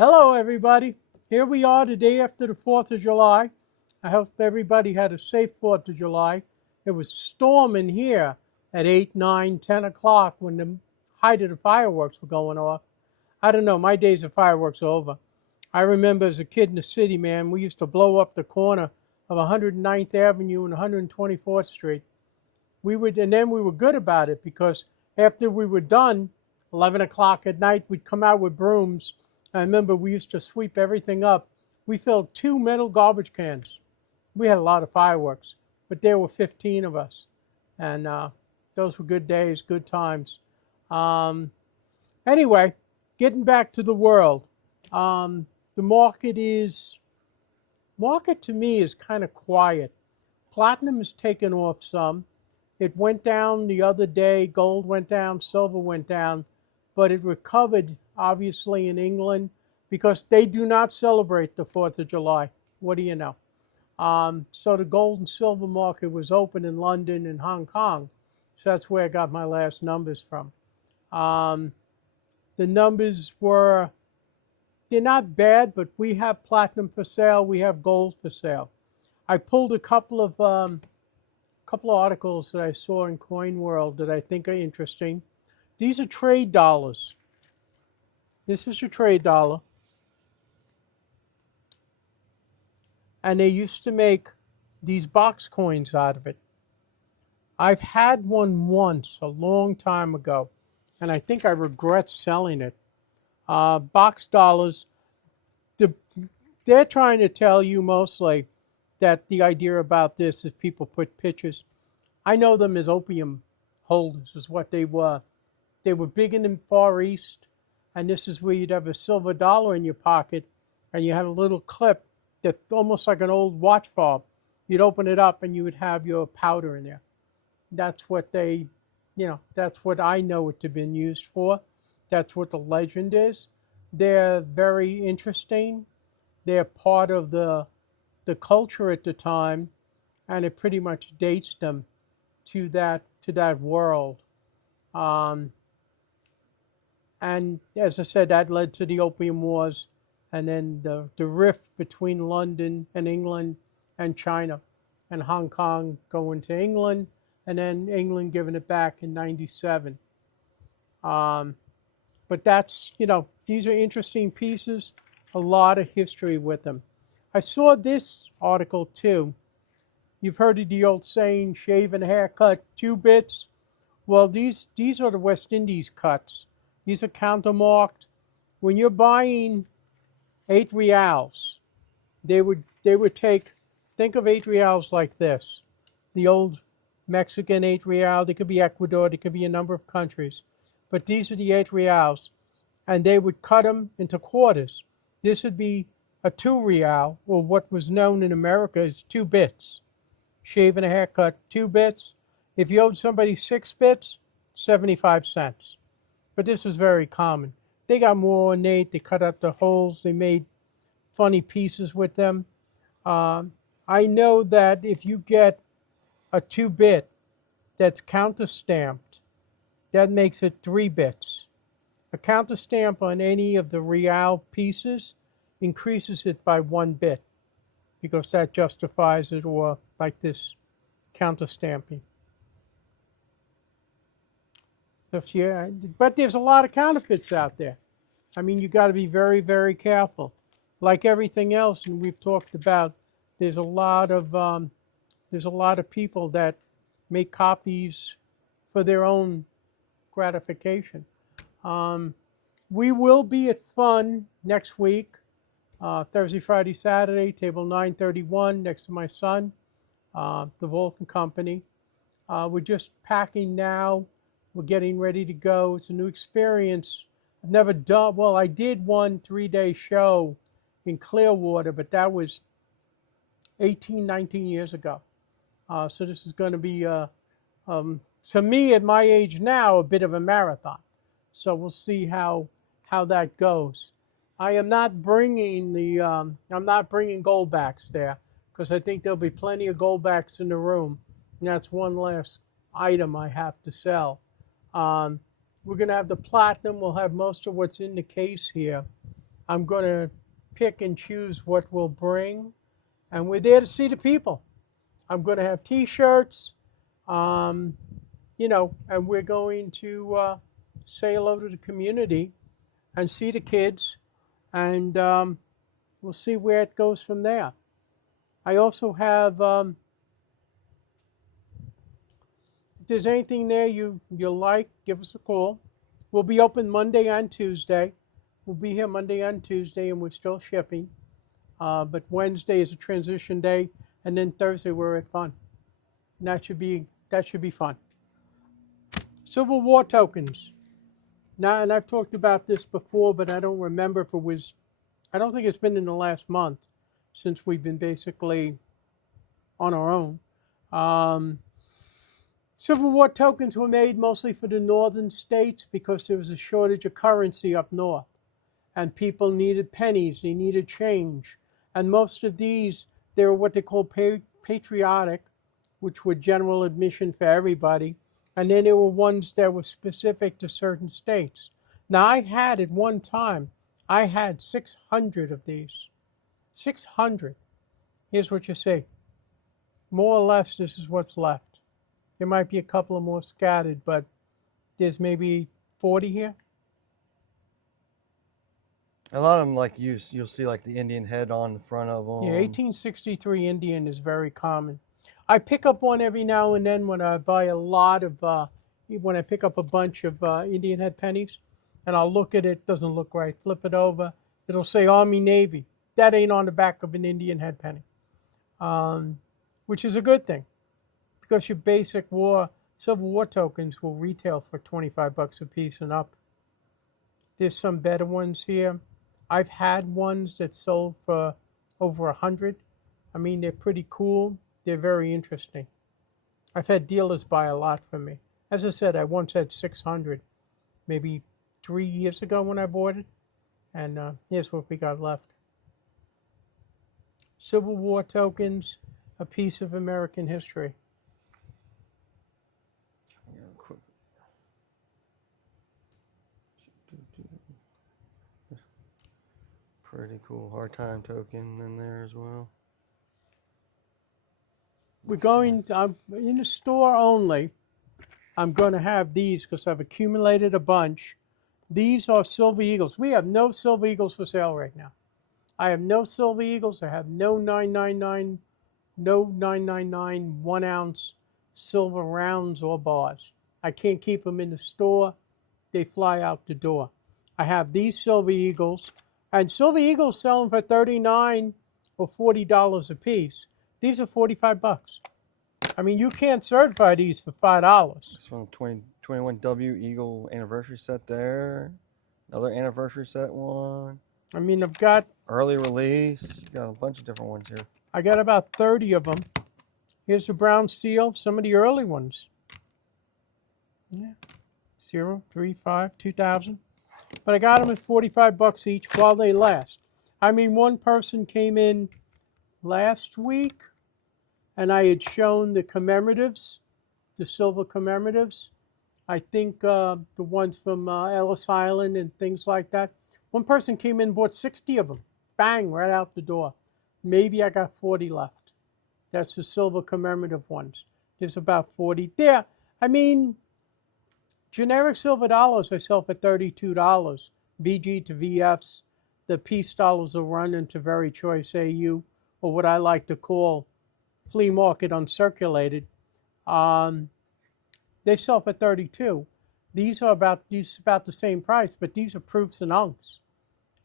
Hello, everybody. Here we are the day after the 4th of July. I hope everybody had a safe 4th of July. It was storming here at 8, 9, 10 o'clock when the height of the fireworks were going off. I don't know, my days of fireworks are over. I remember as a kid in the city, man, we used to blow up the corner of 109th Avenue and 124th Street. And then we were good about it because after we were done, 11 o'clock at night, we'd come out with brooms. I remember we used to sweep everything up. We filled 2 metal garbage cans. We had a lot of fireworks, but there were 15 of us. And those were good days, good times. Anyway, getting back to the world. The market to me is kind of quiet. Platinum has taken off some. It went down the other day. Gold went down, silver went down, but it recovered, obviously, in England because they do not celebrate the 4th of July. What do you know? So the gold and silver market was open in London and Hong Kong. So that's where I got my last numbers from. The numbers they're not bad, but we have platinum for sale. We have gold for sale. I pulled a couple of articles that I saw in Coin World that I think are interesting. These are trade dollars. This is your trade dollar. And they used to make these box coins out of it. I've had one once, a long time ago, and I think I regret selling it. Box dollars, they're trying to tell you mostly that the idea about this is people put pictures. I know them as opium holders is what they were. They were big in the Far East, and this is where you'd have a silver dollar in your pocket, and you had a little clip that almost like an old watch fob. You'd open it up, and you would have your powder in there. That's what that's what I know it to have been used for. That's what the legend is. They're very interesting. They're part of the culture at the time, and it pretty much dates them to that world. And as I said, that led to the Opium Wars, and then the rift between London and England and China, and Hong Kong going to England, and then England giving it back in '97. But that's, these are interesting pieces, a lot of history with them. I saw this article too. You've heard of the old saying, shave and haircut, 2 bits. Well, these are the West Indies cuts. These are countermarked. When you're buying 8 reals, they would think of 8 reals like this. The old Mexican 8 real, they could be Ecuador, they could be a number of countries. But these are the 8 reals, and they would cut them into quarters. This would be a 2 real, or what was known in America as 2 bits. Shave and a haircut, 2 bits. If you owed somebody 6 bits, 75 cents. But this was very common. They got more ornate. They cut out the holes. They made funny pieces with them. I know that if you get a 2-bit that's counter-stamped, that makes it 3 bits. A counter-stamp on any of the real pieces increases it by 1 bit because that justifies it, or like this counter-stamping. But there's a lot of counterfeits out there. I mean, you got to be very, very careful. Like everything else, and we've talked about, there's a lot of people that make copies for their own gratification. We will be at Fun next week, Thursday, Friday, Saturday, table 931, next to my son, the Vulcan Company. We're just packing now. We're getting ready to go. It's a new experience. I've never done, well, I did one 3-day show in Clearwater, but that was 18, 19 years ago. So this is going to be, to me at my age now, a bit of a marathon. So we'll see how that goes. I am not bringing I'm not bringing goldbacks there because I think there'll be plenty of goldbacks in the room. And that's one last item I have to sell. We're going to have the platinum. We'll have most of what's in the case here. I'm going to pick and choose what we'll bring. And we're there to see the people. I'm going to have T-shirts, and we're going to say hello to the community and see the kids, and we'll see where it goes from there. I also have, if there's anything there you like, give us a call. We'll be open Monday and Tuesday. We'll be here Monday and Tuesday, and we're still shipping. But Wednesday is a transition day, and then Thursday we're at fun. And that should be fun. Civil War tokens. Now, and I've talked about this before, but I don't remember if it was. I don't think it's been in the last month since we've been basically on our own. Civil War tokens were made mostly for the northern states because there was a shortage of currency up north, and people needed pennies, they needed change. And most of these, they were what they call patriotic, which were general admission for everybody. And then there were ones that were specific to certain states. Now, I had at one time, I had 600 of these. 600. Here's what you see. More or less, this is what's left. There might be a couple of more scattered, but there's maybe 40 here. A lot of them, like you'll see like the Indian head on the front of them. Yeah, 1863 Indian is very common. I pick up one every now and then when I buy a lot of, when I pick up a bunch of Indian head pennies, and I'll look at it, doesn't look right, flip it over, it'll say Army, Navy. That ain't on the back of an Indian head penny, which is a good thing, because your basic Civil War tokens will retail for 25 bucks a piece and up. There's some better ones here. I've had ones that sold for over 100. I mean, they're pretty cool. They're very interesting. I've had dealers buy a lot from me. As I said, I once had 600, maybe 3 years ago when I bought it. And here's what we got left. Civil War tokens, a piece of American history. Pretty cool hard time token in there as well. We're going to, I'm in the store only. I'm going to have these because I've accumulated a bunch. These are Silver Eagles. We have no Silver Eagles for sale right now. I have no Silver Eagles. I have no 999, no 999 1 ounce silver rounds or bars. I can't keep them in the store. They fly out the door. I have these Silver Eagles. And Silver Eagles sell them for $39 or $40 a piece. These are 45 bucks. I mean, you can't certify these for $5. This one, 21W Eagle anniversary set there. Another anniversary set one. I mean, I've got early release. You got a bunch of different ones here. I got about 30 of them. Here's the brown seal, some of the early ones. Yeah, 0, 3, 5, 2000. But I got them at 45 bucks each while they last. I mean, one person came in last week, and I had shown the commemoratives, the silver commemoratives. I think the ones from Ellis Island and things like that. One person came in and bought 60 of them. Bang, right out the door. Maybe I got 40 left. That's the silver commemorative ones. There's about 40 there. I mean, generic silver dollars I sell for $32. VG to VFs. The piece dollars will run into very choice AU, or what I like to call flea market uncirculated. They sell for $32. These are about the same price, but these are proofs and unks.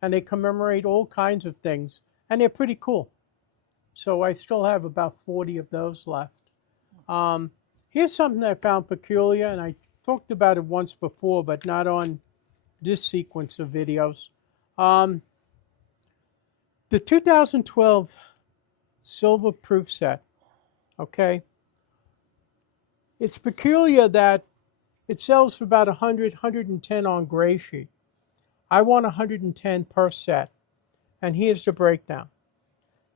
And they commemorate all kinds of things. And they're pretty cool. So I still have about 40 of those left. Here's something I found peculiar, and I talked about it once before, but not on this sequence of videos. The 2012 silver proof set, okay? It's peculiar that it sells for about 100, 110 on gray sheet. I want 110 per set. And here's the breakdown.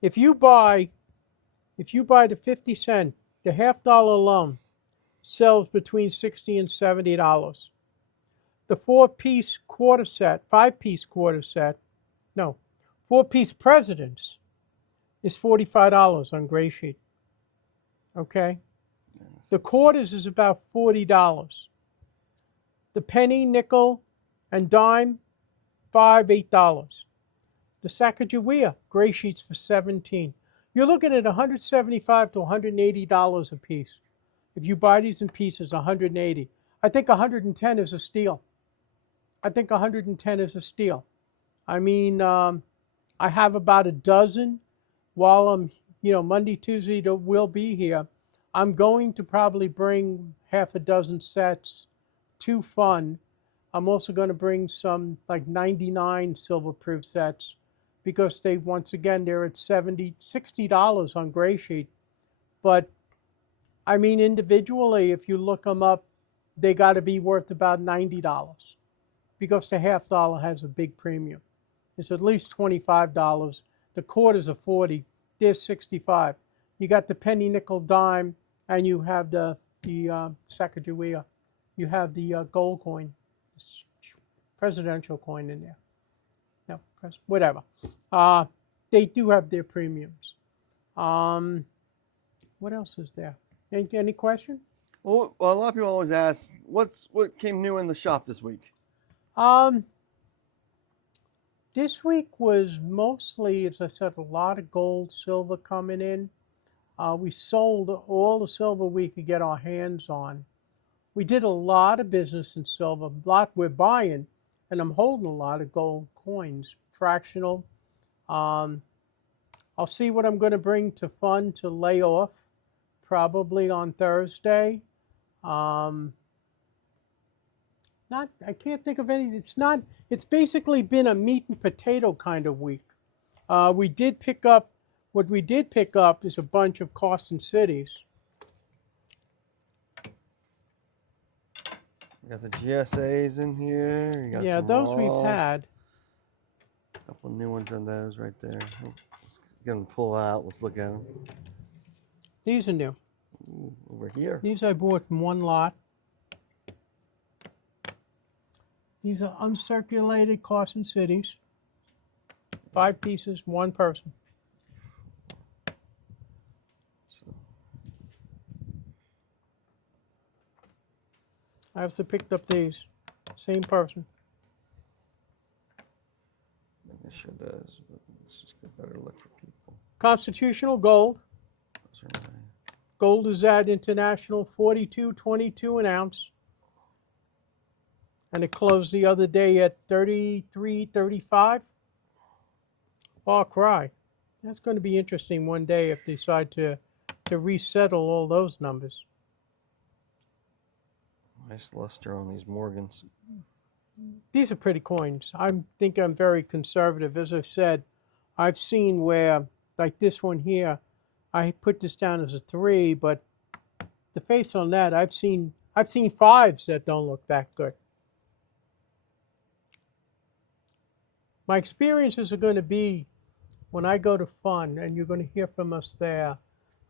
If you buy the 50 cent, the $half alone sells between $60 and $70. The 4-piece quarter set, 5-piece quarter set No, 4-piece Presidents is $45 on gray sheet. Okay? The quarters is about $40. The penny, nickel, and dime, $8. The Sacagawea, gray sheets for $17. You're looking at $175 to $180 a piece. If you buy these in pieces, $180. I think $110 is a steal. I think $110 is a steal. I mean, I have about a dozen while I'm, Monday, Tuesday, we'll be here. I'm going to probably bring half a dozen sets to Fun. I'm also going to bring some like 99 silver-proof sets because once again, they're at $60 on gray sheet. But I mean, individually, if you look them up, they got to be worth about $90 because the half dollar has a big premium. It's at least $25. The quarters are $40. They're $65. You got the penny, nickel, dime, and you have the Sacagawea. You have the gold coin, presidential coin in there. No, whatever. They do have their premiums. What else is there? Any question? Well, a lot of people always ask, what came new in the shop this week? This week was mostly, as I said, a lot of gold, silver coming in. We sold all the silver we could get our hands on. We did a lot of business in silver, a lot we're buying, and I'm holding a lot of gold coins, fractional. I'll see what I'm going to bring to Fun to lay off, probably on Thursday. I can't think of any. It's basically been a meat and potato kind of week. What we did pick up is a bunch of Carson Cities. You got the GSAs in here. You got Yeah, some those Raws. we've had. A couple new ones on those right there. Let's get them pull out. Let's look at them. These are new. Ooh, over here. These I bought in one lot. These are uncirculated Carson Cities. 5 pieces, 1 person. So, I also picked up these. Same person. it sure does. But let's just get a better look for people. Constitutional gold. Those are nice. Gold is at international $42.22 an ounce. And it closed the other day at $33.35. Far cry. That's going to be interesting one day if they decide to resettle all those numbers. Nice luster on these Morgans. These are pretty coins. I think I'm very conservative. As I said, I've seen where, like this one here, I put this down as a 3, but the face on that, I've seen 5s that don't look that good. My experiences are going to be when I go to Fun, and you're going to hear from us there.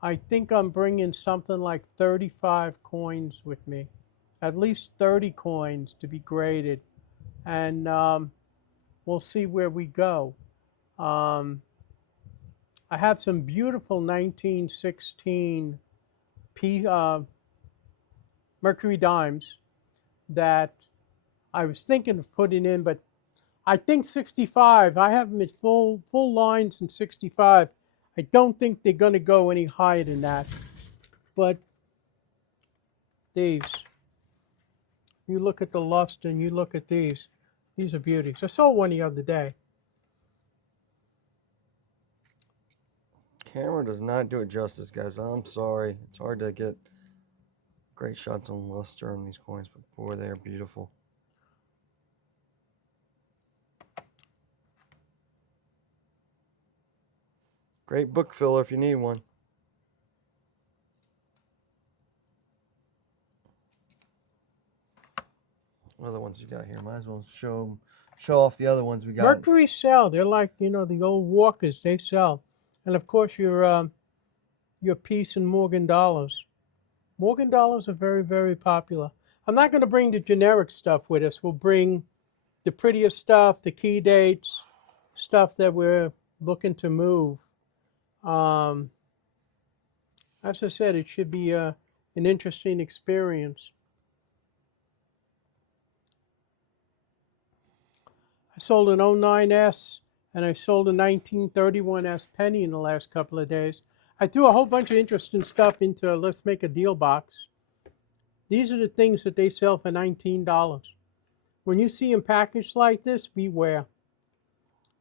I think I'm bringing something like 35 coins with me, at least 30 coins to be graded, and we'll see where we go. I have some beautiful 1916 Mercury dimes that I was thinking of putting in, but I think 65. I have them at full lines in 65. I don't think they're going to go any higher than that. But these, you look at the luster and you look at these are beauties. I saw one the other day. Camera does not do it justice, guys. I'm sorry. It's hard to get great shots on luster on these coins, but boy, they are beautiful. Great book filler if you need one. What other ones you got here? Might as well show off the other ones we got. Mercury sell. They're like, the old Walkers. They sell. And of course, your piece in Morgan dollars. Morgan dollars are very, very popular. I'm not going to bring the generic stuff with us. We'll bring the prettiest stuff, the key dates, stuff that we're looking to move. As I said, it should be an interesting experience. I sold an 09S and I sold a 1931S penny in the last couple of days. I threw a whole bunch of interesting stuff into Let's Make a Deal box. These are the things that they sell for $19. When you see them packaged like this, beware.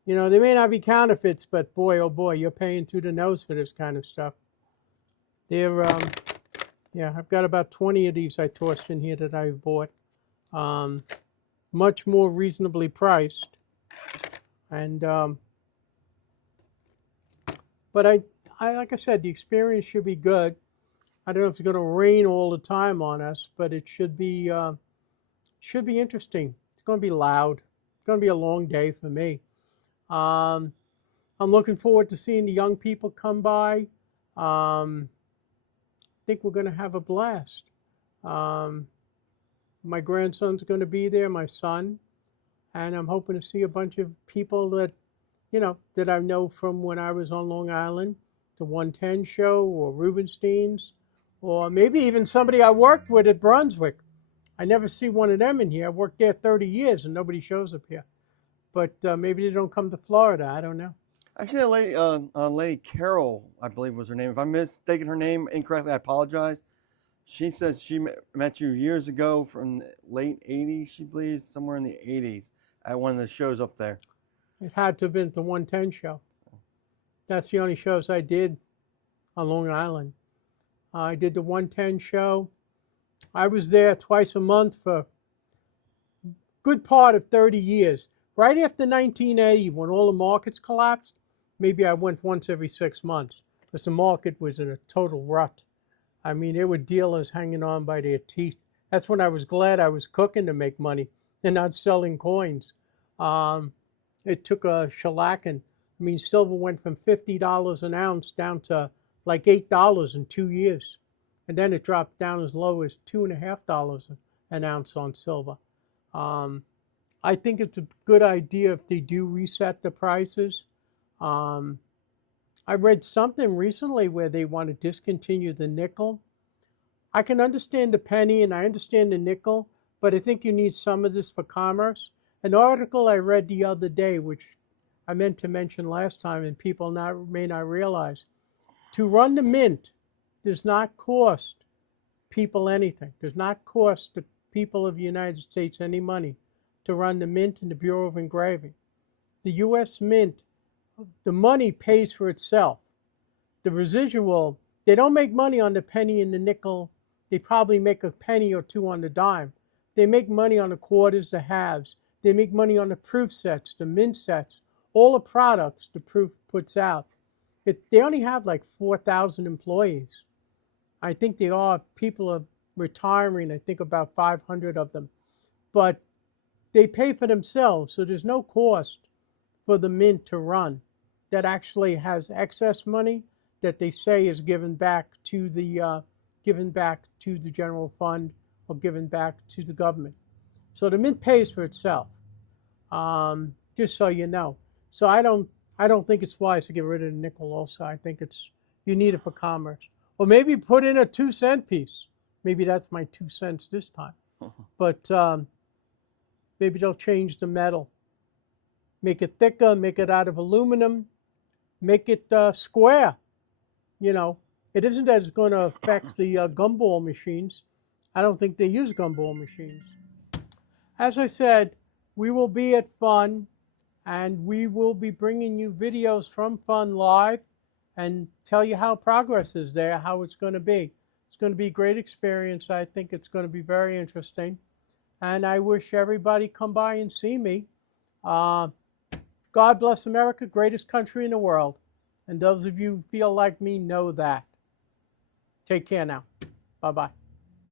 You know, they may not be counterfeits, but boy, oh boy, you're paying through the nose for this kind of stuff. They're, yeah, I've got about 20 of these I tossed in here that I've bought. Much more reasonably priced. And, but I like I said, the experience should be good. I don't know if it's going to rain all the time on us, but it should be interesting. It's going to be loud. It's going to be a long day for me. I'm looking forward to seeing the young people come by. I think we're going to have a blast. My grandson's going to be there, my son, and I'm hoping to see a bunch of people that, you know, that I know from when I was on Long Island, the 110 show or Rubenstein's, or maybe even somebody I worked with at Brunswick. I never see one of them in here. I worked there 30 years and nobody shows up here. But maybe they don't come to Florida. I don't know. Actually, Lady Carol, I believe was her name. If I'm mistaken her name incorrectly, I apologize. She says she met you years ago from the late 80s, she believes, somewhere in the 80s at one of the shows up there. It had to have been the 110 show. That's the only shows I did on Long Island. I did the 110 show. I was there twice a month for a good part of 30 years. Right after 1980, when all the markets collapsed, maybe I went once every 6 months because the market was in a total rut. I mean, there were dealers hanging on by their teeth. That's when I was glad I was cooking to make money and not selling coins. It took a shellacking. I mean, silver went from $50 an ounce down to like $8 in 2 years. And then it dropped down as low as $2.50 an ounce on silver. I think it's a good idea if they do reset the prices. I read something recently where they want to discontinue the nickel. I can understand the penny and I understand the nickel, but I think you need some of this for commerce. An article I read the other day, which I meant to mention last time and people may not realize, to run the mint does not cost people anything. Does not cost the people of the United States any money to run the mint and the Bureau of Engraving. The U.S. Mint, the money pays for itself. The residual, they don't make money on the penny and the nickel. They probably make a penny or two on the dime. They make money on the quarters, the halves. They make money on the proof sets, the mint sets, all the products the proof puts out. They only have like 4,000 employees. I think people are retiring, I think about 500 of them. But they pay for themselves, so there's no cost for the mint to run that actually has excess money that they say is given back to the general fund or given back to the government. So the mint pays for itself, just so you know. So I don't think it's wise to get rid of the nickel also. I think you need it for commerce. Or maybe put in a 2-cent piece. Maybe that's my 2 cents this time. But maybe they'll change the metal. Make it thicker, make it out of aluminum, make it square. You know, it isn't that it's going to affect the gumball machines. I don't think they use gumball machines. As I said, we will be at Fun, and we will be bringing you videos from Fun live and tell you how progress is there, how it's going to be. It's going to be a great experience. I think it's going to be very interesting. And I wish everybody come by and see me. God bless America, greatest country in the world. And those of you who feel like me know that. Take care now. Bye-bye.